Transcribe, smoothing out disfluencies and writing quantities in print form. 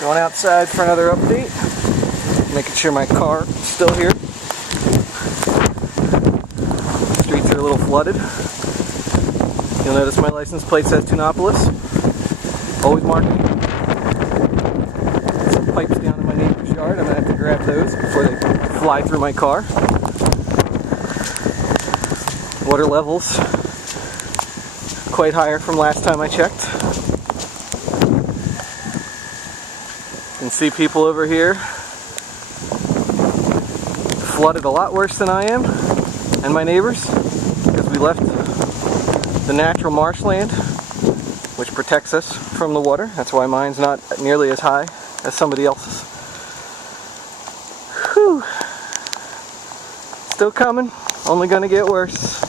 Going outside for another update. Making sure my car is still here. Streets are a little flooded. You'll notice my license plate says Tunopolis. Always marking. Some pipes down in my neighbor's yard. I'm going to have to grab those before they fly through my car. Water levels quite higher from last time I checked. You can see people over here flooded a lot worse than I am and my neighbors, because we left the natural marshland which protects us from the water. That's why mine's not nearly as high as somebody else's. Whew. Still coming, only gonna get worse.